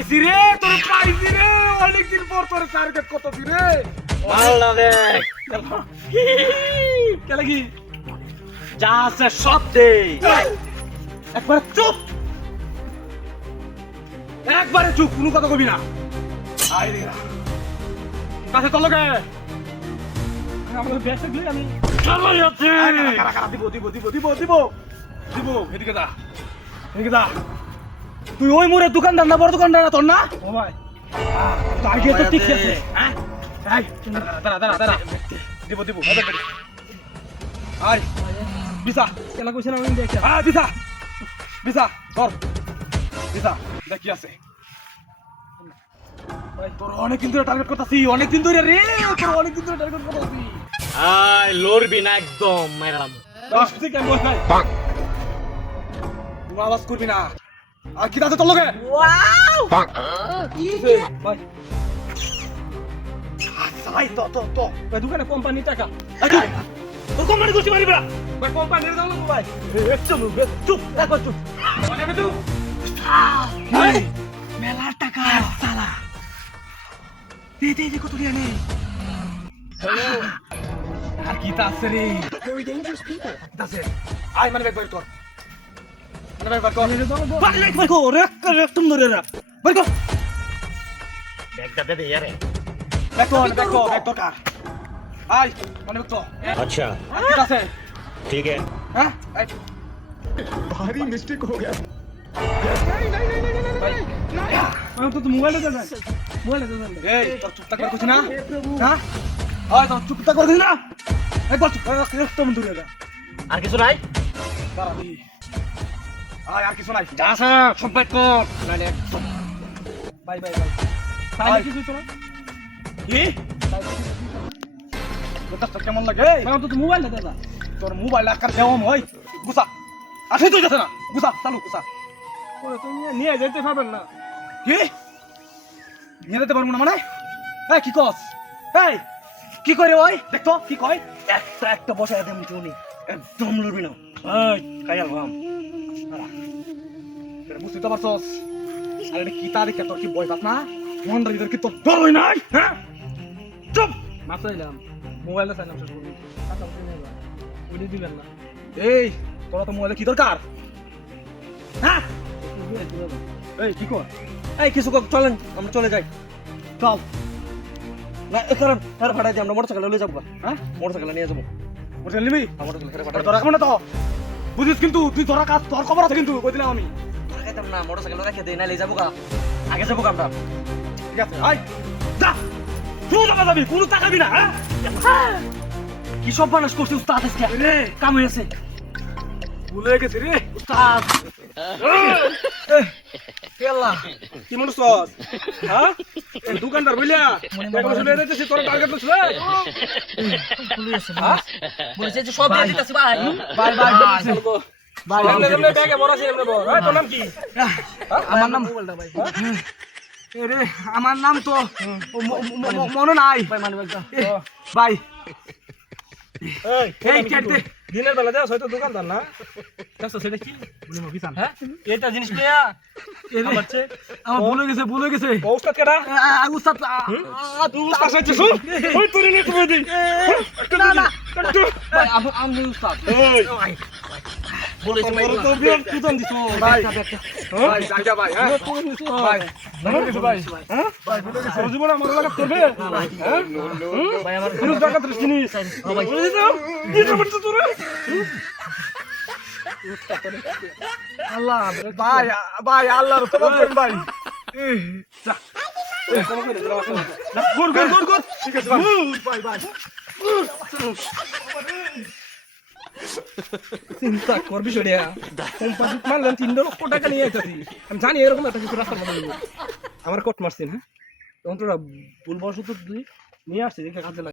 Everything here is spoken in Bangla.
পাইছি রে তোর পাইছি রে অনেকদিন পর তোর টার্গেট কত রে মাল না দেখ কে লাগি যা আছে সব দে একবার চুপ একবারে চুপ কোনো কথা কবি না আই রে কাছে চলো গে আমাদের বেসে গলি আমি চলো যাচ্ছে কারা কারা দিব দিব দিব দিব দিব দিব এদিকে দা এদিকে দা তুই ওই মোরে দোকানদার না বড় দোকানদার না তোর না ও ভাই টার্গেট তো ঠিক আছে হ্যাঁ এই দাঁড়া দাঁড়া দাঁড়া দিব দিব আই বিসা কেলা কইছ না আমি দেখি বিসা বিসা ধর বিসা দেখি আছে ভাই তোর অনেক দিন ধরে টার্গেট করতেছি অনেক দিন ধরে রে তোর অনেক দিন ধরে টার্গেট করতেছি আই লড়বি না একদম মাইরাম 10 থেকে আমি ভাই তুমি আওয়াজ করবি না আর কি দাদা তোর লগে ওয়াও ভাই আই তো ভাই দোকানে কোম্পানি টাকা তোর কোম্পানি গুছি মারিবা ভাই কোম্পানির দাও না ভাই একদম চুপ একবার চুপ মানে তুই ভাই মেলা টাকা সালা দে কত দিয়া নে হ্যালো আর কি তাছে রে very dangerous people তাছে আই মানে ব্যাগ কর মানে ব্যাগ কর ব্যাগ কর রে তুমি ধরে রে ব্যাগ কর ব্যাগটা দে ইয়ারে ব্যাগ কর কার আই মানে ব্যাগ তো अच्छा কি তাছে ठीक है হ্যাঁ भारी मिस्टेक हो गया আমি তো মোবাইলে দে মোবাইলে দে এই তোর চুপ থাকবার কিছু না হ্যাঁ আয় তোর চুপ থাকবার কিছু না একবার চুপ একদম দূরে যা আর কিছু নাই দাঁড়াবি আয় আর কিছু নাই যা আছে সব ব্যাগ কর নালে একদম বাই তাহলে কিছু তো না কি তোর কেমন লাগে আমি তো মোবাইলে দে তোর মোবাইল আকার দেওয়া হয় গুসা আসে তুই যাচ্ছে না গুসা চালু গুসা তুমি নিয়ে যেতে পারবেন না কি নিয়ে যেতে পারবো না মানে এই কি কস এই কি করে ওই দেখতো কি কয় একটা বসায় দেম চুনি একদম লড়বি না এই কায়াল ভাম এটা বুঝতে তো পারছস আরে এটা কি তারিখ তোর কি বই বাপ না মন রে কি তোর ডর হয় নাই হ্যাঁ চুপ মাসাইলাম মোবাইলে সাইলাম শেষ করবি টাকা উঠে নেবা উনি দিবেন না এই তোরা তো মোবাইলে কি দরকার হ্যাঁ এই কি কর এই কিছু চলেন আমরা চলে যাই চল না কারণ আর ভাড়া দিয়ে আমরা মোটরসাইকেল লয়ে যাবো হ্যাঁ মোটরসাইকেল নিয়ে যাবো মোটরসাইকেল নিবি মোটরসাইকেল তোরা ভাড়া তোরা এখন না তো বুঝিস কিন্তু তুই তোরা কাজ তোর খবর আছে কিন্তু কই দিলাম আমি খাইতাম না মোটরসাইকেল রেখে দেই নালে যাবো আগে যাবো আমরা ঠিক আছে আই যা তুই টাকা যাবি কোনো টাকা দিবি না হ্যাঁ কি সব বানাস করছিস উস্তাদ আজকে রে কাম হয়েছে ভুলে গেছি রে উস্তাদ কেলা কি মনে সস হ্যাঁ এই দোকানদার বইলা এখন শুনে যাইতেছি তোর টার্গেট লইছ রে বলেছে যে সব দিয়ে দিতেছি ভাই বাই ভাই এমনে ব্যাগে বড়াছি এমনে বড় এই তোর নাম কি আমার নাম রে আমার নাম তো মনে নাই ভাই মানে বলতা ভাই এই কেটে দিনের বেলা যাও হয়তো দোকানদার না দেখছো সেটা কি হ্যাঁ এটা জিনিস পেয়া আমার ভুলে গেছে ওস্তাদ কেডা উস্তাদ তুই উস্তাদ সাইতে শুন ওই তোরে নিয়ে তুমি দিই না ভাই আমি উস্তাদ এই বলেছে ভাই বড় তো বিয়ার কুতন দিছো ভাই ভাই জায়গা ভাই হ্যাঁ ভাই ভালো কিছু ভাই হ্যাঁ ভাই জীবন আমার লাগা করবে হ্যাঁ ভাই আমার জিনিস টাকা তো জিনিস ভাই বলে দাও কি করছিস তোরা আল্লাহ ভাই আল্লাহর তওয়াক্কুল ভাই যা গুড ঠিক আছে ভাই চিন্তা করবি সরিয়া কোম্পানি মানলেন 3 লক্ষ টাকা নিয়ে আইতাছি আমি জানি এরকম একটা কিছু রাস্তার মধ্যে আমার কোট মারছেন হ্যাঁ তখন তোরা ভুলবশত নিয়ে আসছি দেখে কাজে